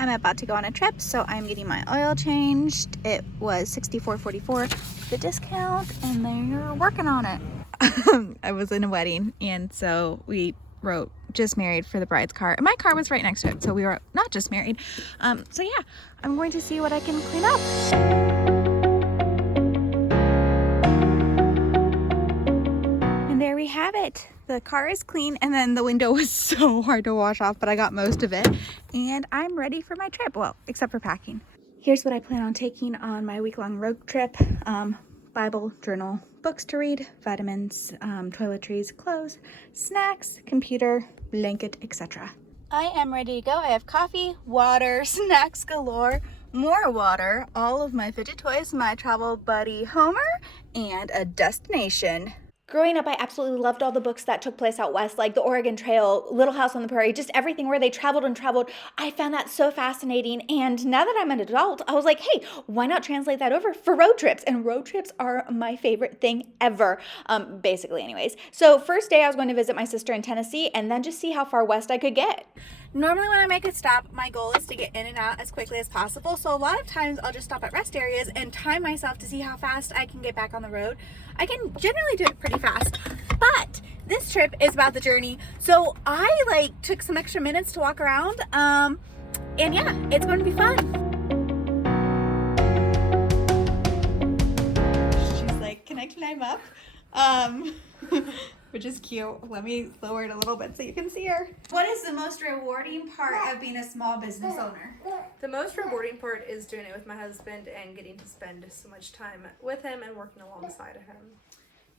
I'm about to go on a trip, so I'm getting my oil changed. It was $64.44, the discount, and they're working on it. I was in a wedding, and so we wrote just married for the bride's car, and my car was right next to it, so we were not just married. So yeah, I'm going to see what I can clean up. And there we have it. The car is clean, and then the window was so hard to wash off, but I got most of it, and I'm ready for my trip. Well, except for packing. Here's what I plan on taking on my week-long road trip. Bible, journal, books to read, vitamins, toiletries, clothes, snacks, computer, blanket, etc. I am ready to go. I have coffee, water, snacks galore, more water, all of my fidget toys, my travel buddy Homer, and a destination. Growing up, I absolutely loved all the books that took place out west, like the Oregon Trail, Little House on the Prairie, just everything where they traveled and traveled. I found that so fascinating. And now that I'm an adult, I was like, hey, why not translate that over for road trips? And road trips are my favorite thing ever, basically anyways. So first day I was going to visit my sister in Tennessee and then just see how far west I could get. Normally when I make a stop, my goal is to get in and out as quickly as possible. So a lot of times I'll just stop at rest areas and time myself to see how fast I can get back on the road. I can generally do it pretty fast, but this trip is about the journey. So I took some extra minutes to walk around, and yeah, it's going to be fun. She's like, can I climb up? Which is cute. Let me lower it a little bit so you can see her. What is the most rewarding part of being a small business owner? The most rewarding part is doing it with my husband and getting to spend so much time with him and working alongside of him.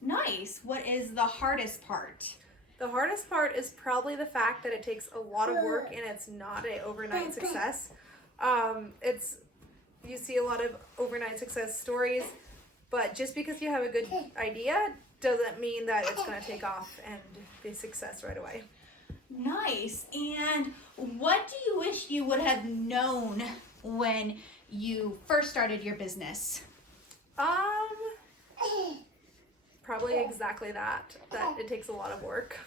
Nice. What is the hardest part? The hardest part is probably the fact that it takes a lot of work and it's not an overnight success. You see a lot of overnight success stories, but just because you have a good idea doesn't mean that it's going to take off and be a success right away. Nice. And what do you wish you would have known when you first started your business? Probably exactly that it takes a lot of work.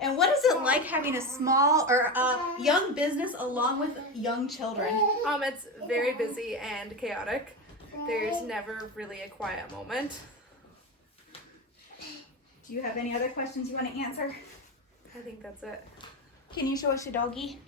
And what is it like having a small or a young business along with young children? It's very busy and chaotic. There's never really a quiet moment. Do you have any other questions you want to answer? I think that's it. Can you show us your doggy?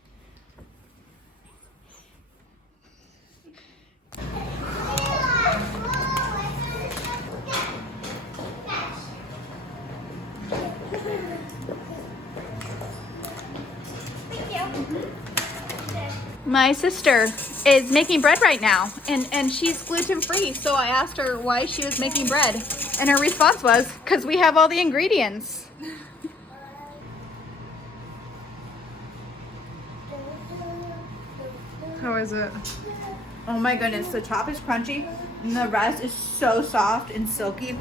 My sister is making bread right now, and she's gluten-free, so I asked her why she was making bread, and her response was, because we have all the ingredients. How is it? Oh my goodness, the top is crunchy, and the rest is so soft and silky.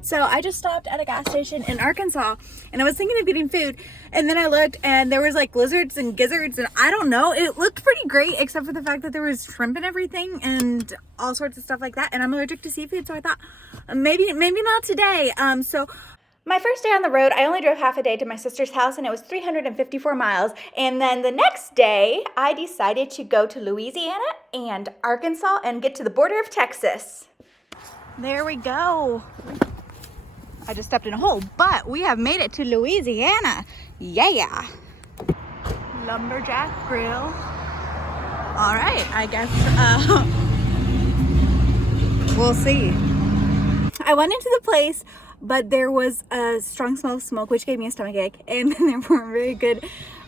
So I just stopped at a gas station in Arkansas, and I was thinking of getting food, and then I looked and there was lizards and gizzards, and I don't know, it looked pretty great except for the fact that there was shrimp and everything and all sorts of stuff like that, and I'm allergic to seafood, so I thought maybe not today. So my first day on the road, I only drove half a day to my sister's house, and it was 354 miles. And then the next day, I decided to go to Louisiana and Arkansas and get to the border of Texas. There we go. I just stepped in a hole, but we have made it to Louisiana. Yeah. Lumberjack grill. All right, I guess we'll see. I went into the place, but there was a strong smell of smoke, which gave me a stomachache, and there weren't very good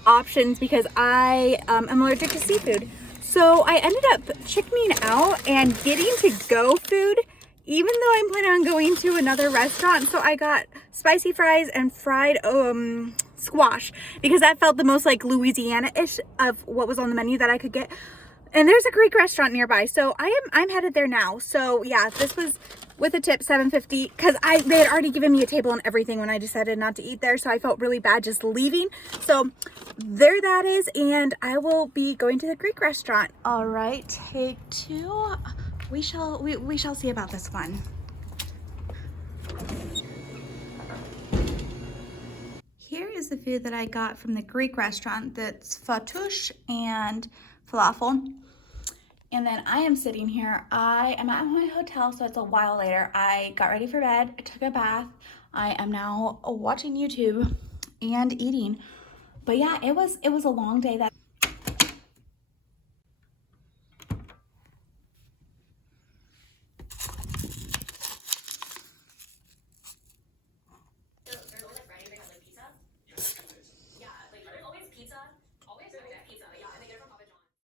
options because I am allergic to seafood. So I ended up chickening out and getting to-go food, even though I'm planning on going to another restaurant. So I got spicy fries and fried squash because that felt the most like Louisiana-ish of what was on the menu that I could get. And there's a Greek restaurant nearby, so I'm headed there now. So yeah, this was with a tip $7.50 because they had already given me a table and everything when I decided not to eat there, so I felt really bad just leaving. So there that is, and I will be going to the Greek restaurant. All right, take two. We shall see about this one. the food that I got from the Greek restaurant. That's fattoush and falafel. And then I am sitting here. I am at my hotel, so it's a while later. I got ready for bed, I took a bath. I am now watching YouTube and eating. But yeah, it was a long day. That